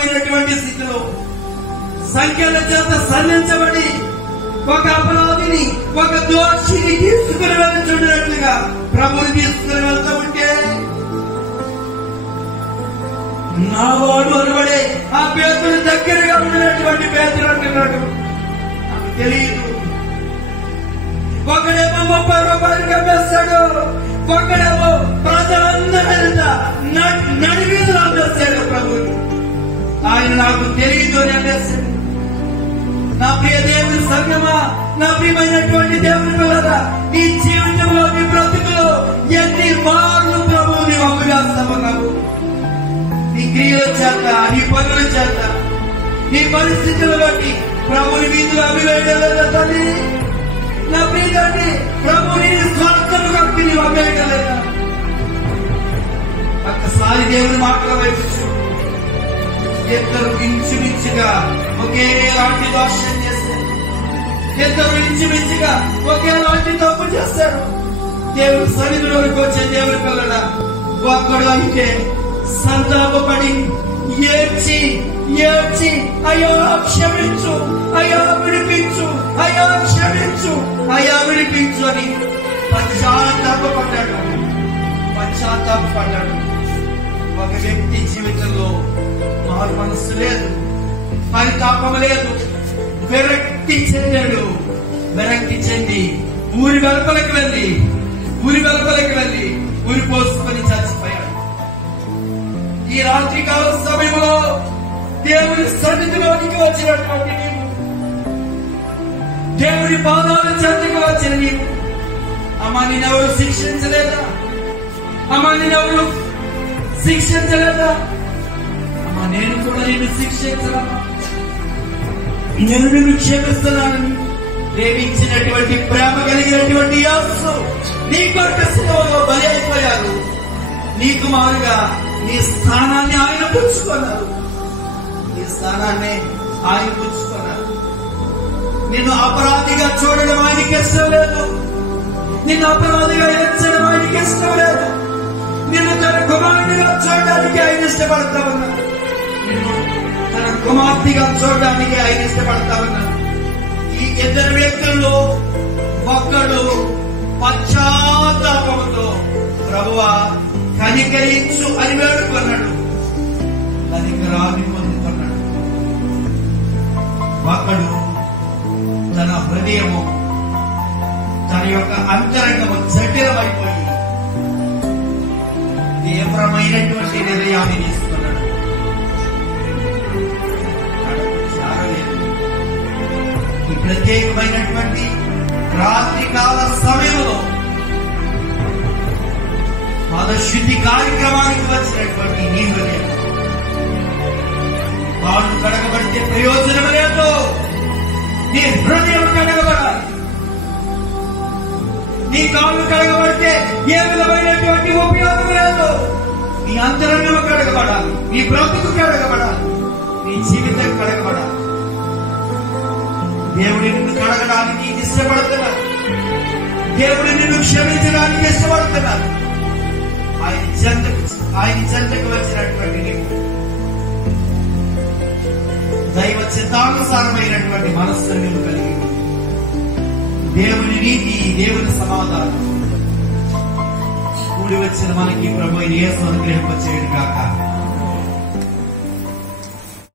దారుణమైనటువంటి స్థితిలో సంఖ్యల చేత సంధించబడి ఒక అపరాధిని, ఒక దోషిని తీసుకుని వెళ్తున్నట్లుగా ప్రభుని తీసుకుని వెళ్తూ ఉంటే నా వాడు అనబడే ఆ పేతురు దగ్గరగా ఉన్నటువంటి పేతురు అంటున్నాడు, నాకు తెలియదు. ఒకడేమో 30 రూపాయలు అమ్మేస్తాడు, ఒకడేమో ప్రజలందరూ నడివీధులు అమ్మేస్తాడు ప్రభుని. ఆయన నాకు తెలియదు అని అమ్మేస్తాడు. నా ప్రియ దేవుని సంగమా, నా ప్రియమైనటువంటి దేవుని పిల్లరా, నీ జీవితంలో, నీ బ్రతుకులో ఎన్ని మార్లు ప్రభువుని అమ్మేస్తాము. నీ క్రియల చేత, నీ పనుల చేత, నీ పరిస్థితులు బట్టి ప్రభుని వీధులు అమ్మివేయగలరా తల్లి? నా ప్రియుడి ప్రభుని స్వార్థము కట్టి నీవు అమ్మేయగలరా? ఒక్కసారి దేవుని మాటల వైపు చూడు. ఇద్దరు ఇంచుమించుగా ఒకేలాంటి దోషం చేస్తారు, ఇద్దరు ఇంచుమించుగా ఒకేలాంటి తప్పు చేస్తారు. దేవుడు సన్నిధిలోకి వచ్చే దేవుని పిల్లడా, ఒక్కడు అయితే సంతాపపడి ఏడ్చి ఏడ్చి అయ్యా క్షమించు, అయ్యా విడిపించు, అయ్యా క్షమించు, అయ్యా విడిపించు అని పశ్చాత్తాపడ్డాడు. ఒక వ్యక్తి జీవితంలో మారు మనస్సు లేదు, పరితాపం లేదు, విరక్తి చెందాడు. విరక్తి చెంది ఊరి వెలుపలికి వెళ్ళి ఊరి పోసుకొని చచ్చిపోయాడు. ఈ రాత్రి కాల సమయంలో దేవుని సన్నిధిలోనికి వచ్చినటువంటి నీవు, దేవుని పాదాల చెంతకు వచ్చిన నీవు, అమ్మా నేనెవరు శిక్షించలేదా? అమ్మా నేనెవరు శిక్షించలేదా? అమ్మా నేను కూడా నేను శిక్షించలా? నేను నిన్ను క్షమిస్తున్నానని ప్రేమించినటువంటి, ప్రేమ కలిగినటువంటి యేసు నీ కొరకు శిలువలో బలి అయిపోయారు. నీకు మారుగా నీ స్థానాన్ని ఆయన పుచ్చుకున్నారు. నిన్ను అపరాధిగా చూడడం ఆయనకి ఇష్టం లేదు. నిన్ను అపరాధిగా ఎంచడం ఆయనకి ఇష్టం లేదు. నిన్ను తన కుమారుడిగా చూడడానికి ఆయన ఇష్టపడతా ఉన్నాడు. నిన్ను తన కుమార్తెగా చూడడానికి ఆయన ఇష్టపడతా ఉన్నాడు. ఈ ఇద్దరు వ్యక్తుల్లో ఒక్కడు పశ్చాత్తాపంతో ప్రభువా కనికరించు అని వేడుకున్నాడు, కనికరాన్ని పొందుకున్నాడు. ఒకడు తన హృదయము, తన యొక్క అంతరంగము జటిలమైపోయి తీవ్రమైనటువంటి నిర్ణయాన్ని తీసుకున్నాడు. ఈ ప్రత్యేకమైనటువంటి రాత్రి కాల సమయంలో పాదశుద్ధి కార్యక్రమానికి వచ్చినటువంటి నీ హృదయం వాళ్ళు కడగబడితే ప్రయోజనం లేదు. నీ హృదయం కడగబడాలి. నీ కాళ్ళు కడగబడితే ఏ విధమైనటువంటి ఉపయోగం లేదు. నీ అంతరంగం కడగబడాలి, నీ బ్రతుకు కడగబడాలి, నీ జీవితం కడగబడాలి. దేవుడి నిన్ను కడగడానికి ఇష్టపడుతున్నాడు. దేవుడి నిన్ను క్షమించడానికి ఇష్టపడుతున్నాడు. ఆయన చెంతకు వచ్చినటువంటి నీవు దైవ చిత్తానుసారమైనటువంటి మనస్సును నీవు కలిగి దేవుని నీతి, దేవుని సమాధానం కూడి వచ్చిన మనకి ప్రభు యేసు అనుగ్రహింపచేయును గాక.